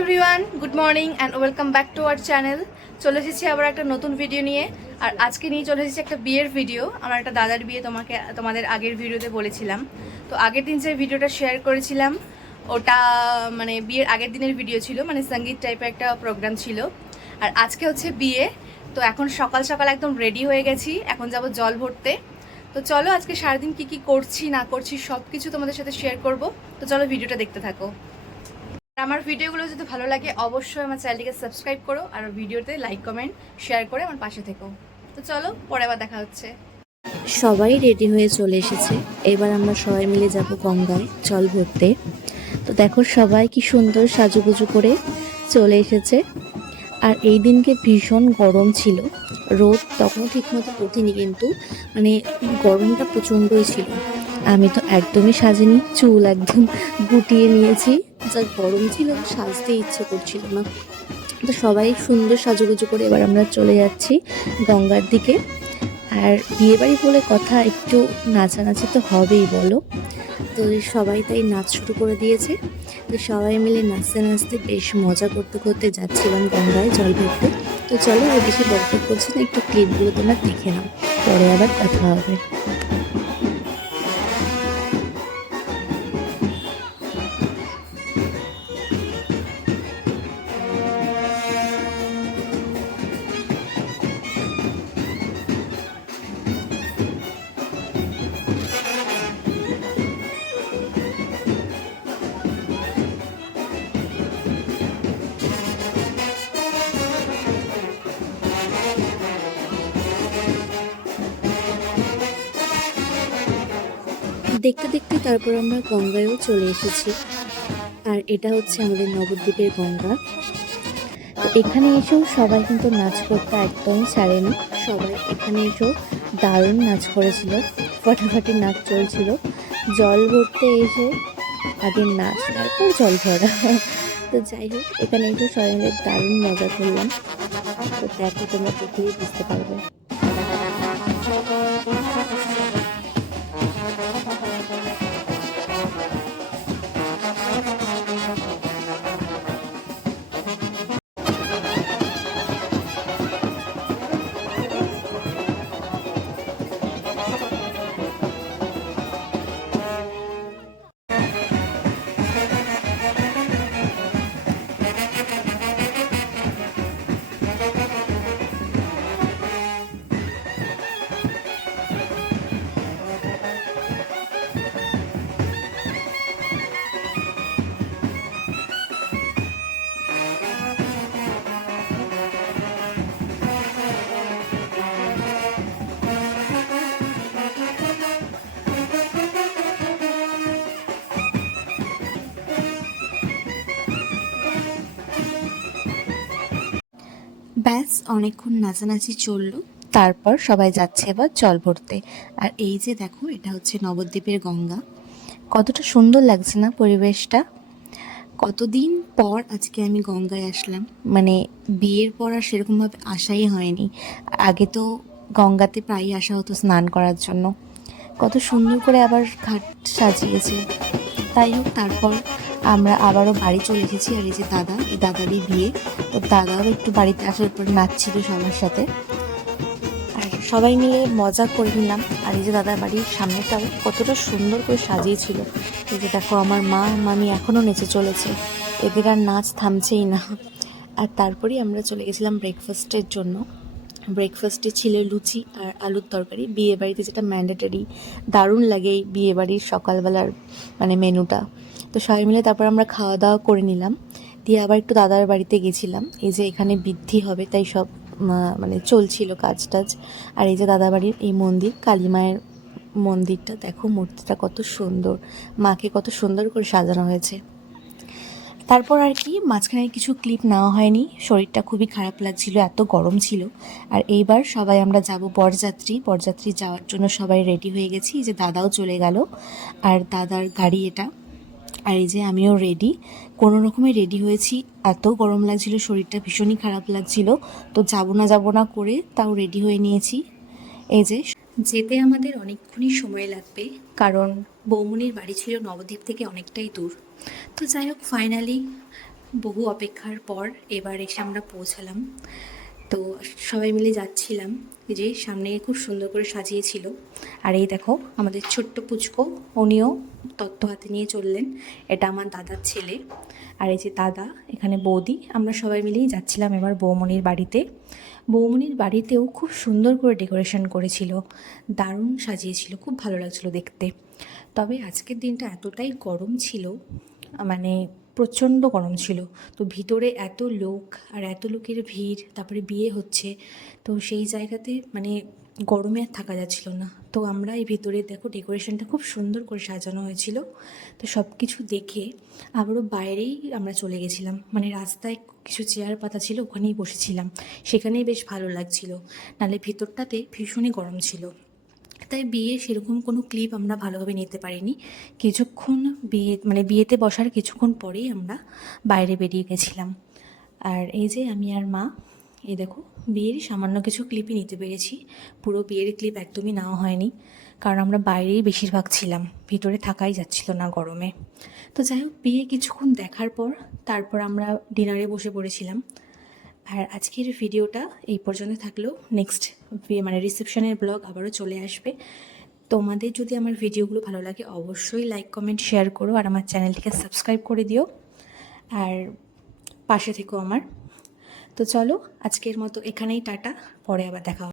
Everyone, good morning and welcome back to our channel. চলে এসেছি আবার একটা নতুন ভিডিও নিয়ে। আর আজকে নিয়ে চলে এসেছি একটা বিয়ের ভিডিও। আমার একটা দাদার বিয়ে তোমাদের আগের ভিডিওতে বলেছিলাম। তো আগের দিন যে ভিডিওটা শেয়ার করেছিলাম ওটা মানে বিয়ের আগের দিনের ভিডিও ছিল, মানে সঙ্গীত টাইপের একটা প্রোগ্রাম ছিল। আর আজকে হচ্ছে বিয়ে। তো এখন সকাল সকাল একদম রেডি হয়ে গেছি, এখন যাব জল ভরতে। তো চলো আজকে সারাদিন কি কি করছি না করছি সব কিছু তোমাদের সাথে শেয়ার করব। তো চলো ভিডিওটা দেখতে থাকো। আমার ভিডিওগুলো যদি ভালো লাগে অবশ্যই আমার চ্যানেলটিকে সাবস্ক্রাইব করো আর ভিডিওতে লাইক কমেন্ট শেয়ার করে আমার পাশে থেকো। তো চলো পরে আবার দেখা হচ্ছে। সবাই রেডি হয়ে চলে এসেছে। এবার আমরা সবাই মিলে যাব গঙ্গায় জল ভরতে। তো দেখো সবাই কি সুন্দর সাজুগুজু করে চলে এসেছে। আর এই দিনকে ভীষণ গরম ছিল, রোদ তখন ঠিকমতো ওঠেনি, কিন্তু মানে গরমটা প্রচণ্ডই ছিল। আমি তো একদমই সাজিনি, চুল একদম গুটিয়ে নিয়েছি, যা গরম ছিল সাজতে ইচ্ছে করছিল না। তো সবাই সুন্দর সাজুগুজু করে এবার আমরা চলে যাচ্ছি গঙ্গার দিকে। আর বিয়েবাড়ি বলে কথা, একটু নাচানাচি তো হবেই বলো। তো সবাই তাই নাচ শুরু করে দিয়েছে। তো সবাই মিলে নাচতে নাচতে বেশ মজা করতে করতে যাচ্ছিলাম গঙ্গায় জল ভরতে। তো চলো আর বেশি বকবক করছি না, একটু ক্লিপগুলো তোমরা দেখে নাও, পরে আবার কথা হবে। দেখতে দেখতে তারপর আমরা গঙ্গায়ও চলে এসেছি। আর এটা হচ্ছে আমাদের নবদ্বীপের গঙ্গা। তো এখানে এসেও সবাই কিন্তু নাচ করতে একদমই ছাড়েনি। সবাই এখানে এসেও দারুণ নাচ করেছিল, ফাটাফাটি নাচ চলছিল। জল ভরতে এসে আগে নাচ, তারপর জল ভরা। তো যাই হোক, এখানে এসে সবাই মিলে দারুণ মজা করলাম। তো দেখো, তোমরা দেখলেই বুঝতে পারবে। ব্যাস অনেকক্ষণ নাচানাচি চললো, তারপর সবাই যাচ্ছে এবার জল ভরতে। আর এই যে দেখো, এটা হচ্ছে নবদ্বীপের গঙ্গা। কতটা সুন্দর লাগছে না পরিবেশটা। কতদিন পর আজকে আমি গঙ্গায় আসলাম, মানে বিয়ের পর আর সেরকমভাবে আসাই হয়নি। আগে তো গঙ্গাতে প্রায়ই আসা হতো স্নান করার জন্য। কত সুন্দর করে আবার ঘাট সাজিয়েছে। তাই হোক, তারপর আমরা আবারও বাড়ি চলে এসেছি। আর এই যে দাদা, এই দাদারই বিয়ে। তো দাদাও একটু বাড়িতে আসার পর নাচছিল সবার সাথে, আর সবাই মিলে মজা করে নিলাম। আর এই যে দাদার বাড়ির সামনেটাও কতটা সুন্দর করে সাজিয়েছিল। এই যে দেখো, আমার মা মামি এখনও নেচে চলেছে, এদের আর নাচ থামছেই না। আর তারপরেই আমরা চলে গেছিলাম ব্রেকফাস্টের জন্য। ব্রেকফাস্টে ছিল লুচি আর আলুর তরকারি, বিয়ে বাড়িতে যেটা ম্যান্ডেটরি। দারুণ লাগে এই বিয়ে বাড়ির সকালবেলার মানে মেনুটা। তো সবাই মিলে তারপর আমরা খাওয়া দাওয়া করে নিলাম, দিয়ে আবার একটু দাদার বাড়িতে গেছিলাম। এই যে এখানে বৃদ্ধি হবে, তাই সব মানে চলছিল কাজ টাজ। আর এই যে দাদার বাড়ির এই মন্দির, কালী মায়ের মন্দিরটা দেখো, মূর্তিটা কত সুন্দর, মাকে কত সুন্দর করে সাজানো হয়েছে। তারপর আর কি মাঝখানে কিছু ক্লিপ নেওয়া হয়নি, শরীরটা খুবই খারাপ লাগছিল, এত গরম ছিল। আর এইবার সবাই আমরা যাব বরযাত্রী যাওয়ার জন্য সবাই রেডি হয়ে গেছি। এই যে দাদাও চলে গেল, আর দাদার গাড়ি এটা। আর এই যে আমিও রেডি, কোনো রকমে রেডি হয়েছি। এত গরম লাগছিল, শরীরটা ভীষণই খারাপ লাগছিল, তো যাব না করে তাও রেডি হয়ে নিয়েছি। এই যে যেতে আমাদের অনেকক্ষণই সময় লাগবে, কারণ বৌমনির বাড়ি ছিল নবদ্বীপ থেকে অনেকটাই দূর। তো যাই হোক, ফাইনালি বহু অপেক্ষার পর এবার এসে আমরা পৌঁছালাম। তো সবাই মিলে যাচ্ছিলাম, যে সামনে খুব সুন্দর করে সাজিয়েছিল। আর এই দেখো আমাদের ছোট্ট পুচকো, উনিও তত্ত্ব হাতে নিয়ে চললেন। এটা আমার দাদার ছেলে। আর এই যে দাদা, এখানে বৌদি, আমরা সবাই মিলেই যাচ্ছিলাম এবার বৌমনির বাড়িতে। বৌমনির বাড়িতেও খুব সুন্দর করে ডেকোরেশন করেছিল, দারুণ সাজিয়েছিল, খুব ভালো লাগছিল দেখতে। তবে আজকের দিনটা এতটাই গরম ছিল, মানে প্রচণ্ড গরম ছিল। তো ভিতরে এত লোক আর এত লোকের ভিড়, তারপরে বিয়ে হচ্ছে, তো সেই জায়গাতে মানে গরমে আর থাকা যাচ্ছিল না। তো আমরা এই ভিতরে দেখো ডেকোরেশনটা খুব সুন্দর করে সাজানো হয়েছিল। তো সব কিছু দেখে আবারও বাইরেই আমরা চলে গেছিলাম, মানে রাস্তায় কিছু চেয়ার পাতা ছিল, ওখানেই বসেছিলাম। সেখানেই বেশ ভালো লাগছিল, নাহলে ভিতরটাতে ভীষণই গরম ছিল। তাই বিয়ে সেরকম কোনো ক্লিপ আমরা ভালোভাবে নিতে পারিনি। কিছুক্ষণ বিয়েতে বসার কিছুক্ষণ পরেই আমরা বাইরে বেরিয়ে গেছিলাম। আর এই যে আমি আর মা, এই দেখো বিয়ের সামান্য কিছু ক্লিপই নিতে পেরেছি, পুরো বিয়ের ক্লিপ একদমই নেওয়া হয়নি, কারণ আমরা বাইরেই বেশিরভাগ ছিলাম, ভিতরে থাকাই যাচ্ছিল না গরমে। তো যাই হোক, বিয়ে কিছুক্ষণ দেখার পর তারপর আমরা ডিনারে বসে পড়েছিলাম। আর আজকের ভিডিওটা এই পর্যন্ত থাকলো। নেক্সট রিসেপশনের ব্লগ আবারও চলে আসবে। তোমাদের যদি আমার ভিডিওগুলো ভালো লাগে অবশ্যই লাইক কমেন্ট শেয়ার করো, আর আমার চ্যানেলটিকে সাবস্ক্রাইব করে দিও, আর পাশে থেকো আমার। তো চলো আজকের মতো এখানেই টাটা, পরে আবার দেখা হবে।